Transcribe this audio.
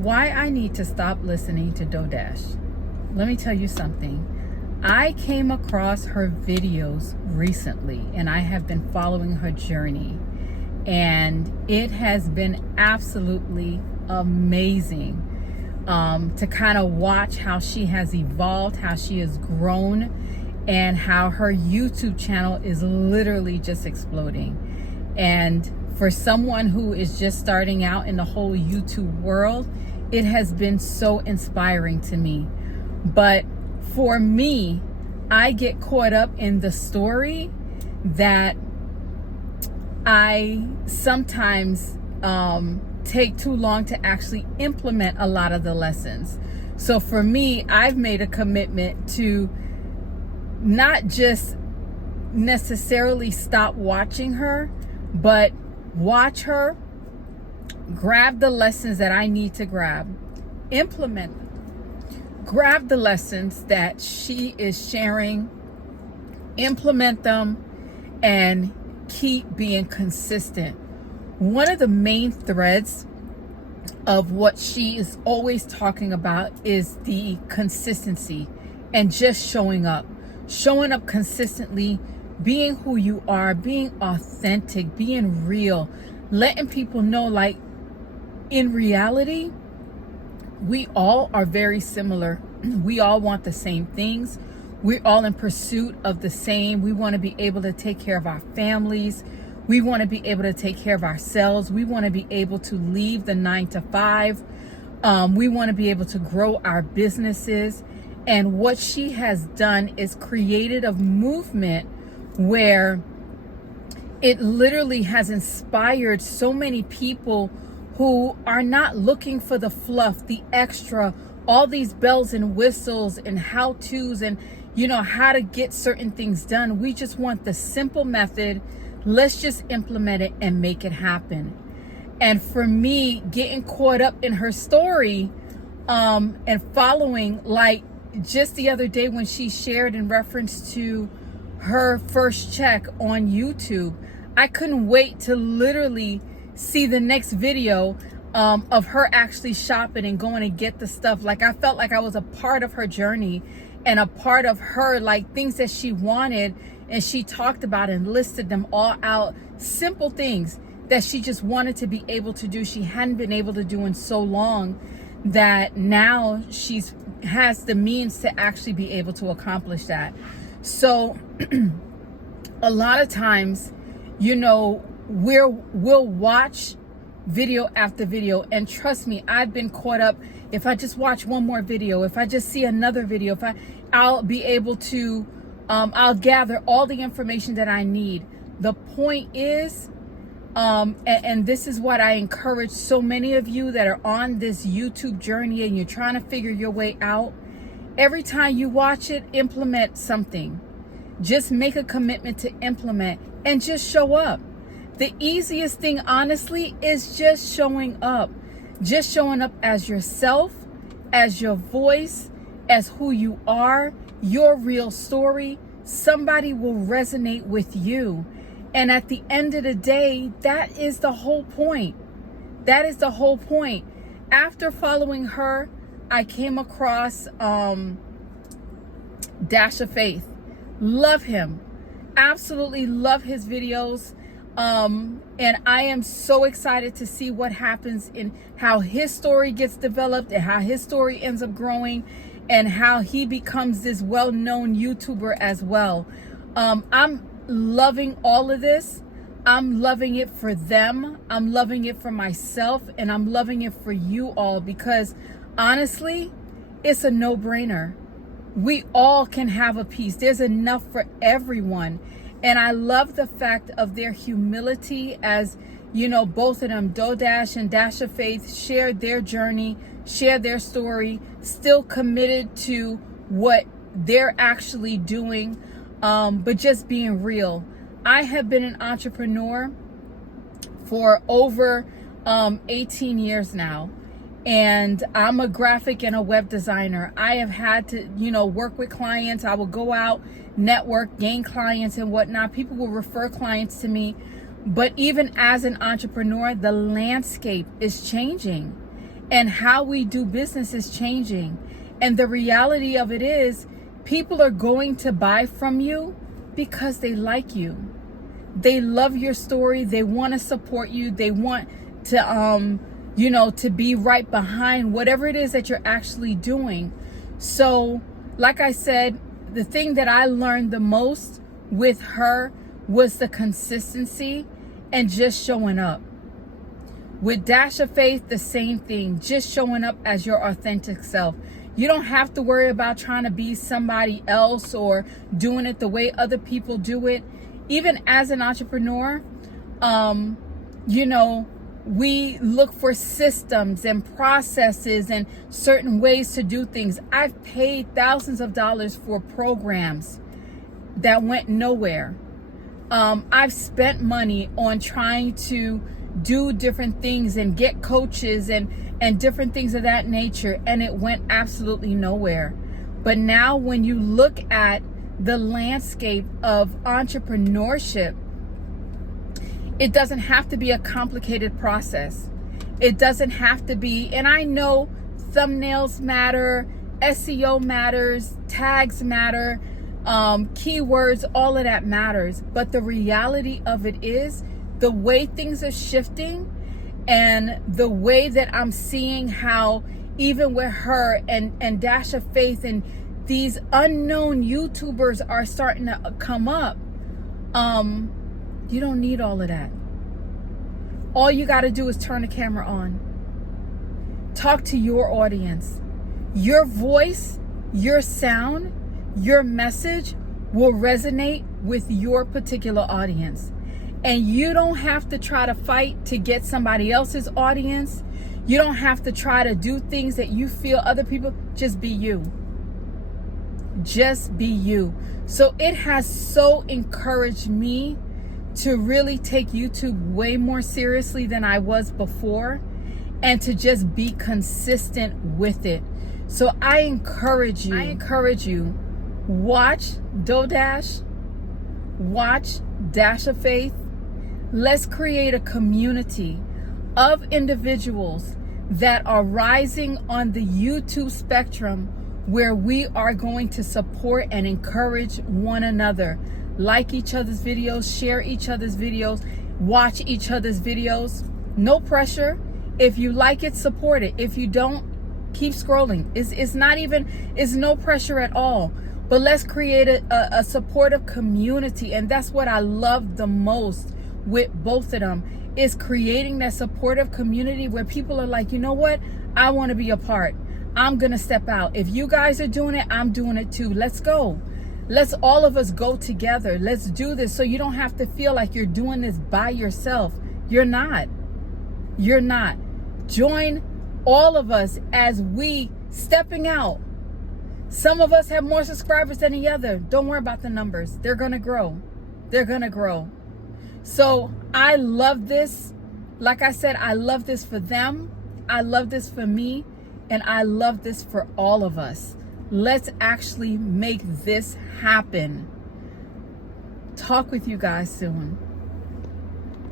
Why I need to stop listening to Dodash. Let me tell you something. I came across her videos recently, and I have been following her journey, and it has been absolutely amazing to kind of watch how she has evolved, how she has grown, and how her YouTube channel is literally just exploding. And for someone who is just starting out in the whole YouTube world, it has been so inspiring to me. But for me, I get caught up in the story that I sometimes take too long to actually implement a lot of the lessons. So for me, I've made a commitment to not just necessarily stop watching her, but watch her, grab the lessons that I need to grab, implement them, grab the lessons that she is sharing, implement them, and keep being consistent. One of the main threads of what she is always talking about is the consistency and just showing up consistently, being who you are, being authentic, being real, letting people know, like, in reality, we all are very similar. We all want the same things. We're all in pursuit of the same. We want to be able to take care of our families. We want to be able to take care of ourselves. We want to be able to leave the 9 to 5. We want to be able to grow our businesses. And what she has done is created a movement where it literally has inspired so many people who are not looking for the fluff, the extra, all these bells and whistles and how-tos and, how to get certain things done. We just want the simple method. Let's just implement it and make it happen. And for me, getting caught up in her story and following, like just the other day when she shared in reference to her first check on YouTube, I couldn't wait to literally see the next video of her actually shopping and going to get the stuff. Like, I felt like I was a part of her journey and a part of her, like, things that she wanted, and she talked about and listed them all out. Simple things that she just wanted to be able to do. She hadn't been able to do in so long, that now she's has the means to actually be able to accomplish that. So a lot of times, we'll watch video after video, and trust me, I've been caught up. If I just watch one more video, if I just see another video, I'll be able to I'll gather all the information that I need. The point is, and this is what I encourage so many of you that are on this YouTube journey and you're trying to figure your way out. Every time you watch it, implement something. Just make a commitment to implement and just show up. The easiest thing, honestly, is just showing up. Just showing up as yourself, as your voice, as who you are, your real story. Somebody will resonate with you. And at the end of the day, that is the whole point. That is the whole point. After following her, I came across Dash of Faith. Love him. Absolutely love his videos. And I am so excited to see what happens in how his story gets developed and how his story ends up growing and how he becomes this well-known YouTuber as well. I'm loving all of this. I'm loving it for them. I'm loving it for myself, and I'm loving it for you all, because honestly, it's a no-brainer. We all can have a piece. There's enough for everyone. And I love the fact of their humility, as both of them, Dodash and Dash of Faith, shared their journey, shared their story, still committed to what they're actually doing, but just being real. I have been an entrepreneur for over 18 years now. And I'm a graphic and a web designer. I have had to, work with clients. I will go out, network, gain clients and whatnot. People will refer clients to me. But even as an entrepreneur, the landscape is changing. and how we do business is changing. And the reality of it is, people are going to buy from you because they like you. They love your story. They want to support you. They want to, to be right behind whatever it is that you're actually doing. So, like I said, the thing that I learned the most with her was the consistency and just showing up. With Dash of Faith, the same thing, just showing up as your authentic self. You don't have to worry about trying to be somebody else or doing it the way other people do it. Even as an entrepreneur, we look for systems and processes and certain ways to do things. I've paid thousands of dollars for programs that went nowhere. I've spent money on trying to do different things and get coaches and different things of that nature, and it went absolutely nowhere. But now when you look at the landscape of entrepreneurship, it doesn't have to be a complicated process. It doesn't have to be, and I know thumbnails matter, SEO matters, tags matter, keywords, all of that matters. But the reality of it is, the way things are shifting and the way that I'm seeing how even with her and Dash of Faith and these unknown YouTubers are starting to come up, you don't need all of that. All you got to do is turn the camera on. Talk to your audience. Your voice, your sound, your message will resonate with your particular audience. And you don't have to try to fight to get somebody else's audience. You don't have to try to do things that you feel other people. Just be you. Just be you. So it has so encouraged me to really take YouTube way more seriously than I was before, and to just be consistent with it. So I encourage you, watch DoDash, watch Dash of Faith. Let's create a community of individuals that are rising on the YouTube spectrum, where we are going to support and encourage one another. Like each other's videos, share each other's videos, watch each other's videos. No pressure. If you like it, support it. If you don't, keep scrolling. It's no pressure at all. But let's create a supportive community. And that's what I love the most with both of them, is creating that supportive community where people are like, you know what? I want to be a part. I'm going to step out. If you guys are doing it, I'm doing it too. Let's go. Let's all of us go together. Let's do this, so you don't have to feel like you're doing this by yourself. You're not. You're not. Join all of us as we stepping out. Some of us have more subscribers than the other. Don't worry about the numbers. They're going to grow. They're going to grow. So I love this. Like I said, I love this for them. I love this for me. And I love this for all of us. Let's actually make this happen. Talk with you guys soon.